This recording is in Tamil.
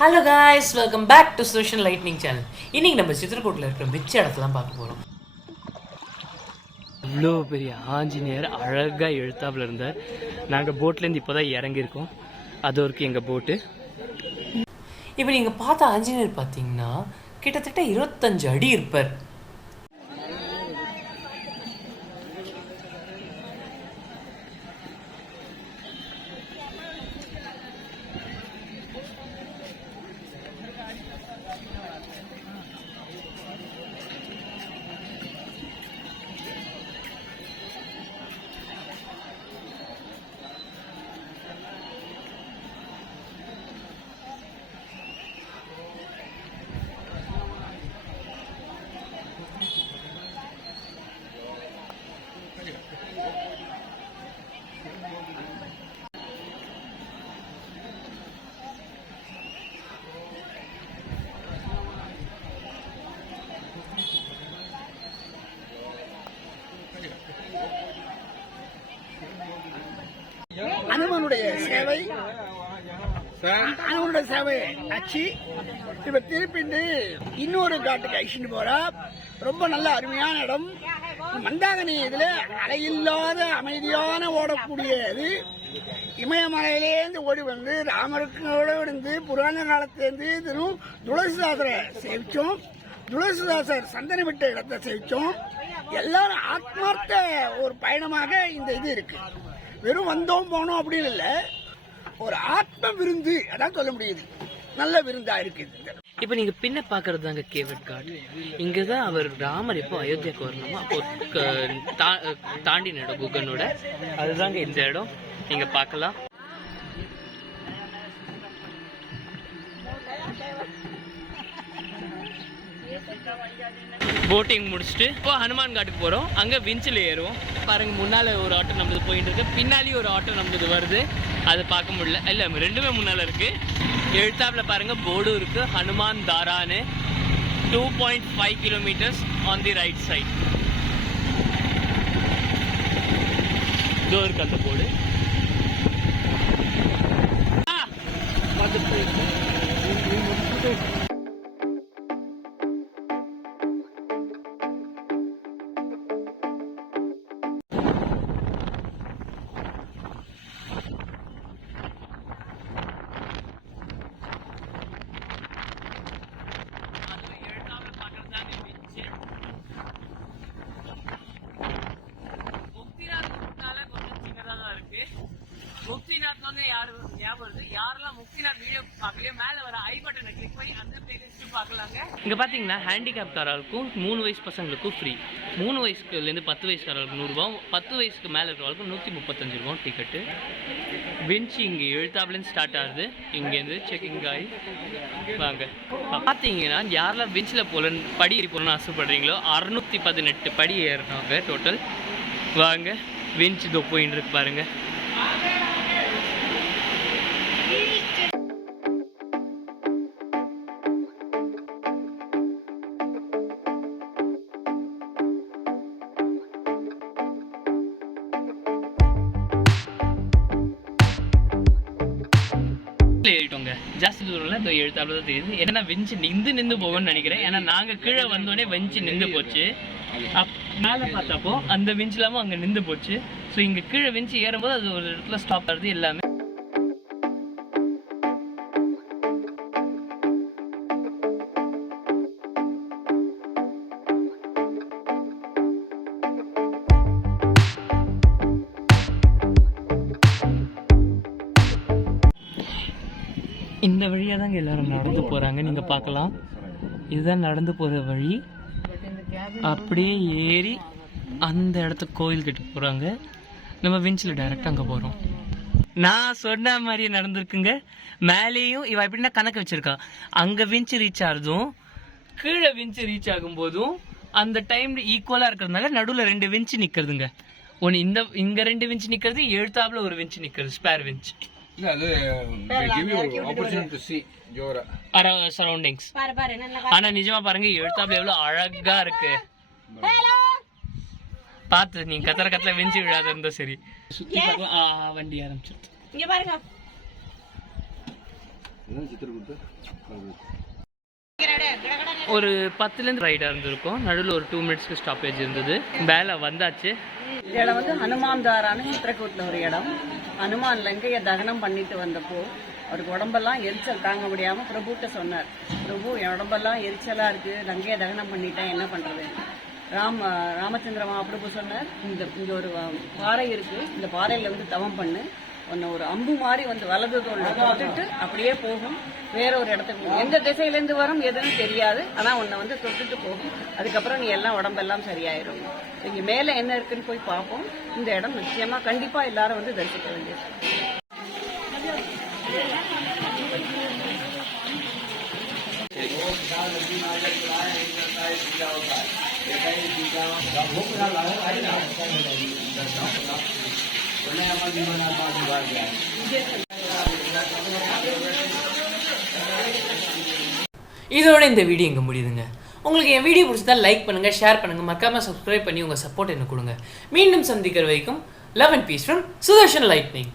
Hello guys, welcome back to Social Lightning channel. இன்னைக்கு நம்ம சித்ரகோட்ல இருக்கிற மிச்ச இடத்தெல்லாம் பார்க்க போறோம். இவ்வளோ பெரிய ஆஞ்சநேயர் அழகா எழுத்தாப்புல இருந்தார். நாங்க போட்ல இருந்து இப்போதான் இறங்கி இருக்கோம். அது வரைக்கும் எங்க போட்டு. இப்போ நீங்க பார்த்த ஆஞ்சநேயர் பார்த்தீங்கன்னா கிட்டத்தட்ட 25 அடி இருப்பார். அனுமனுடைய சேவை அனுமனுடைய சேவை ஆச்சு. இப்ப திருப்பிண்டு இன்னொரு காட்டுக்கு அழிச்சுட்டு போறா. ரொம்ப நல்ல அருமையான இடம். மந்தாகினி இதுல அலையில்லாத அமைதியான ஓடக்கூடிய இது. இமயமலையிலேருந்து ஓடி வந்து ராமருக்கோட இருந்து புராண காலத்திலேருந்து தினம் துளசிதாசரை சேவிச்சோம். துளசிதாசர் சந்தன விட்ட இடத்தை சேவிச்சோம். எல்லாரும் ஆத்மார்த்த ஒரு பயணமாக இந்த இது இருக்கு. வெறும் வந்தோம் போனோம் அப்படின்னு இல்லை, ஒரு ஆத்ம விருந்து அதான் சொல்ல முடியுது. நல்ல விருந்தா இருக்கு. இப்ப நீங்க பின்ன பாக்குறது தாங்க கேவட் காட். இங்கதான் அவர் ராமர் எப்போ அயோத்தியாவுக்கு வரணுமோ அப்போ தாண்டின இடம் குகனோட. அதுதாங்க இந்த இடம், நீங்க பாக்கலாம். போட்டிங் முடிச்சுட்டு இப்போ ஹனுமான் காட்டுக்கு போகிறோம். அங்கே விஞ்சில் ஏறுவோம். பாருங்க, முன்னால் ஒரு ஆட்டோ நம்மளது போயிட்டு இருக்கு, பின்னாலேயும் ஒரு ஆட்டோ நம்மளது வருது. அது பார்க்க முடியல. இல்லை, ரெண்டுமே முன்னால் இருக்கு. எழுத்தாப்பில் பாருங்க போர்டும் இருக்கு, ஹனுமான் தாரான்னு. 2.5 kilometres on the right side. இதோ இருக்கு அந்த போர்டு. இங்க பாத்தீங்கன்னா ஹேண்டிகேப் காரர்களுக்கும் 3 வயசு பசங்களுக்கும் ஃப்ரீ. 3 வயசுலேருந்து 10 வயசுக்காரர்களுக்கு 100 ரூபா, 10 வயசுக்கு மேல இருக்கிறவங்களுக்கும் 135 ரூபா டிக்கெட்டு. விஞ்ச் இங்கே எழுத்தாப்புலேருந்து ஸ்டார்ட் ஆகுது. இங்கேருந்து செக்கிங் ஆகி வாங்க. பார்த்தீங்கன்னா யாரெல்லாம் விஞ்சில் போகலன்னு படி ஏறி போகணுன்னு ஆசைப்படுறீங்களோ 618 படி ஏறினாங்க டோட்டல். வாங்க, விஞ்ச் இதோ போயின்னு இருக்கு பாருங்க. ஏறிட்டோங்க. ஜாஸ்தி தூரம்ல இந்த எழுத்தாப்புல தான் தெரியுது. ஏன்னா வெஞ்சு நின்று போகணும்னு நினைக்கிறேன். ஏன்னா நாங்கள் கீழே வந்தோடனே வெஞ்சு நின்று போச்சு. மேலே பார்த்தப்போ அந்த வெஞ்சு இல்லாமல் அங்கே நின்று போச்சு. ஸோ இங்கே கீழே வெஞ்சு ஏறும்போது அது ஒரு இடத்துல ஸ்டாப் ஆகுது எல்லாமே. இந்த வழியாக தாங்க எல்லாரும் நடந்து போகிறாங்க. நீங்கள் பார்க்கலாம், இதுதான் நடந்து போகிற வழி. அப்படியே ஏறி அந்த இடத்துக்கு கோயில்கிட்ட போகிறாங்க. நம்ம விஞ்சில் டைரெக்டாக அங்கே போகிறோம். நான் சொன்ன மாதிரியே நடந்துருக்குங்க. மேலேயும் இவ எப்படின்னா கணக்கு வச்சுருக்கா. அங்கே விஞ்சி ரீச் ஆகுறதும் கீழே விஞ்சி ரீச் ஆகும்போதும் அந்த டைம் ஈக்குவலாக இருக்கிறதுனால நடுவில் 2 விஞ்சி நிற்கிறதுங்க. ஒன்று இங்கே 2 விஞ்சி நிற்கிறது, எழுத்தாப்புல ஒரு விஞ்சி நிற்கிறது, ஸ்பேர் விஞ்ச். சரௌண்டிங்ஸ். ஆனா நிஜமா பாருங்க, எழுத்தாப்புல எவ்வளவு அழகா இருக்கு. பார்த்து நீங்க கத்தல வெஞ்சி விழாத இருந்தா சரி. சுத்தி பார்க்கலாம். வண்டி ஆரம்பிச்சிருச்சு. இங்க பாருங்க. ஒரு 10லேருந்து ரைடாக இருந்திருக்கும். நடுவில் ஒரு 2 மினிட்ஸ்க்கு ஸ்டாப்பேஜ் இருந்தது. மேலே வந்தாச்சு. இந்த இடம் வந்து ஹனுமான் தாரான்னு சித்திரக்கூட்டில் ஒரு இடம். ஹனுமான் லங்கையை தகனம் பண்ணிட்டு வந்தப்போ அவருக்கு உடம்பெல்லாம் எரிச்சல் தாங்க முடியாமல் பிரபுட்ட சொன்னார். பிரபு, என் உடம்பெல்லாம் எரிச்சலாக இருக்குது, லங்கையை தகனம் பண்ணிட்டேன், என்ன பண்ணுறது? ராமச்சந்திர மகாபிரபு சொன்னார், இங்கே ஒரு பாறை இருக்குது, இந்த பாறையில் வந்து தவம் பண்ணு, ஒன்று ஒரு அம்பு மாதிரி வந்து வலது தோல்ல தொட்டுட்டு அப்படியே போகும், வேற ஒரு இடத்துக்கு போகும். எந்த திசையிலேருந்து வரும் எதுன்னு தெரியாது, ஆனால் உன்னை வந்து தொட்டுட்டு போகும். அதுக்கப்புறம் நீ எல்லாம் உடம்பெல்லாம் சரியாயிரும். இங்கே மேலே என்ன இருக்குன்னு போய் பார்ப்போம். இந்த இடம் நிச்சயமாக கண்டிப்பாக எல்லாரும் வந்து தரிசிக்க வேண்டியது. இதோட இந்த வீடியோ இங்கே முடியுதுங்க. உங்களுக்கு என் வீடியோ பிடிச்சதா லைக் பண்ணுங்கள், ஷேர் பண்ணுங்கள், மறக்காமல் சப்ஸ்கிரைப் பண்ணி உங்கள் சப்போர்ட் எனக்கு கொடுங்க. மீண்டும் சந்திக்கிற வரைக்கும் love and peace from Sudarshan lightning.